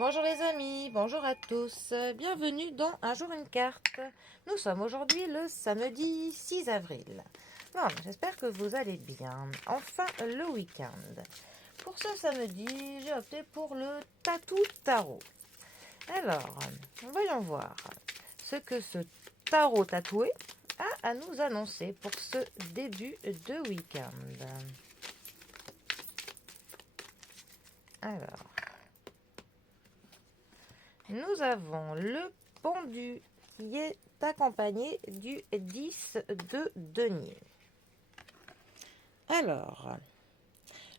Bonjour les amis, bonjour à tous, bienvenue dans Un jour une carte. Nous sommes aujourd'hui le samedi 6 avril. Bon, j'espère que vous allez bien. Enfin le week-end. Pour ce samedi, j'ai opté pour le tatou tarot. Alors, voyons voir ce que ce tarot tatoué a à nous annoncer pour ce début de week-end. Alors, nous avons le pendu qui est accompagné du 10 de denier. Alors,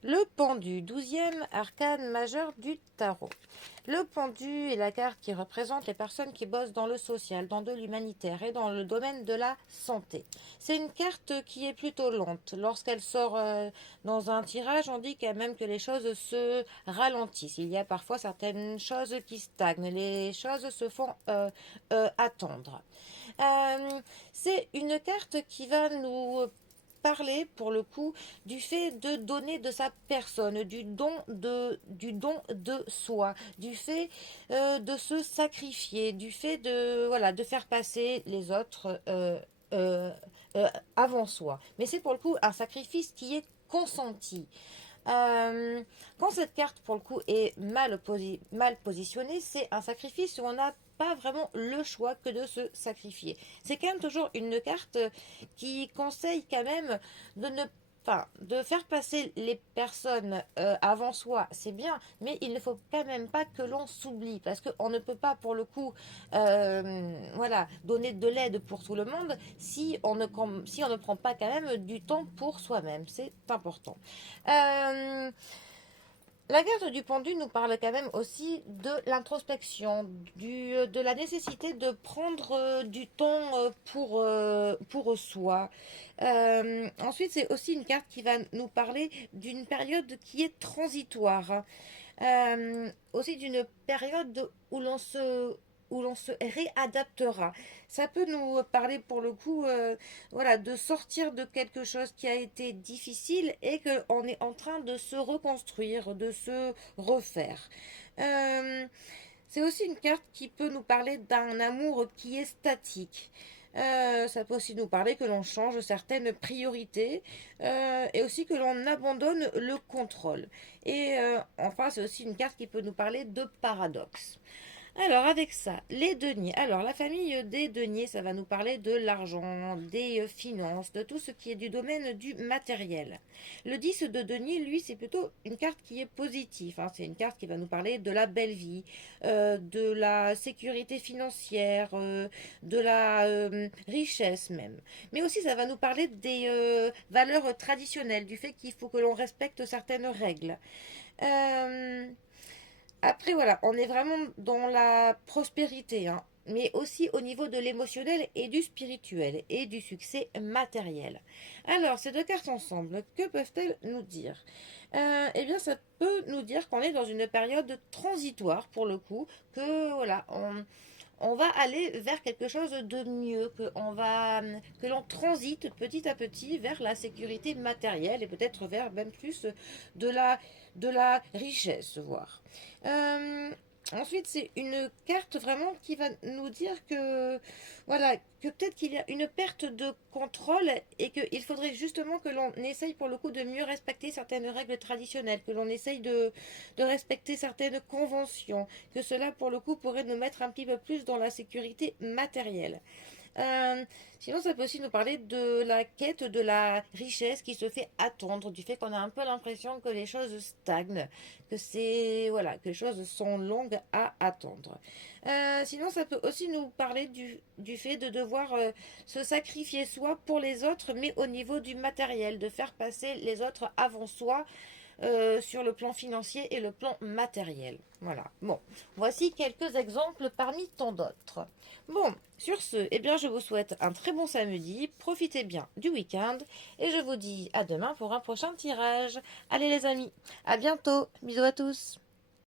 le pendu, 12e arcane majeur du tarot. Le pendu est la carte qui représente les personnes qui bossent dans le social, dans de l'humanitaire et dans le domaine de la santé. C'est une carte qui est plutôt lente. Lorsqu'elle sort dans un tirage, on dit quand même que les choses se ralentissent. Il y a parfois certaines choses qui stagnent. Les choses se font attendre. C'est une carte qui va nous parler pour le coup du fait de donner de sa personne, du don de soi, du fait de se sacrifier, du fait de voilà de faire passer les autres avant soi. Mais c'est pour le coup un sacrifice qui est consenti. Quand cette carte, pour le coup, est mal positionnée, c'est un sacrifice où on n'a pas vraiment le choix que de se sacrifier. C'est quand même toujours une carte qui conseille quand même de ne Enfin, de faire passer les personnes avant soi, c'est bien, mais il ne faut quand même pas que l'on s'oublie, parce qu'on ne peut pas, pour le coup, voilà, donner de l'aide pour tout le monde si on ne prend pas quand même du temps pour soi-même. C'est important. Euh, la carte du pendu nous parle quand même aussi de l'introspection, de la nécessité de prendre du temps pour soi. Ensuite, c'est aussi une carte qui va nous parler d'une période qui est transitoire. Aussi d'une période où l'on se réadaptera. Ça peut nous parler pour le coup voilà, de sortir de quelque chose qui a été difficile et qu'on est en train de se reconstruire, de se refaire. Euh, c'est aussi une carte qui peut nous parler d'un amour qui est statique. Ça peut aussi nous parler que l'on change certaines priorités et aussi que l'on abandonne le contrôle. Et enfin, c'est aussi une carte qui peut nous parler de paradoxe. Alors, avec ça, les deniers. Alors, la famille des deniers, ça va nous parler de l'argent, des finances, de tout ce qui est du domaine du matériel. Le 10 de denier, lui, c'est plutôt une carte qui est positive, hein. C'est une carte qui va nous parler de la belle vie, de la sécurité financière, de la richesse même. Mais aussi, ça va nous parler des valeurs traditionnelles, du fait qu'il faut que l'on respecte certaines règles. Euh, Après, voilà, on est vraiment dans la prospérité, hein, mais aussi au niveau de l'émotionnel et du spirituel et du succès matériel. Alors, ces deux cartes ensemble, que peuvent-elles nous dire? Eh bien, ça peut nous dire qu'on est dans une période transitoire, pour le coup, que voilà, on va aller vers quelque chose de mieux, que l'on transite petit à petit vers la sécurité matérielle et peut-être vers même plus de la richesse, voire. Euh, Ensuite, c'est une carte vraiment qui va nous dire que, voilà, que peut-être qu'il y a une perte de contrôle et qu'il faudrait justement que l'on essaye pour le coup de mieux respecter certaines règles traditionnelles, que l'on essaye de respecter certaines conventions, que cela pour le coup pourrait nous mettre un petit peu plus dans la sécurité matérielle. Euh, Sinon, ça peut aussi nous parler de la quête de la richesse qui se fait attendre, du fait qu'on a un peu l'impression que les choses stagnent, que c'est voilà, que les choses sont longues à attendre. Sinon, ça peut aussi nous parler du fait de devoir se sacrifier soi pour les autres, mais au niveau du matériel, de faire passer les autres avant soi sur le plan financier et le plan matériel. Voilà. Bon, voici quelques exemples parmi tant d'autres. Bon, sur ce, eh bien, je vous souhaite un très bon samedi. Profitez bien du week-end et je vous dis à demain pour un prochain tirage. Allez les amis, à bientôt. Bisous à tous.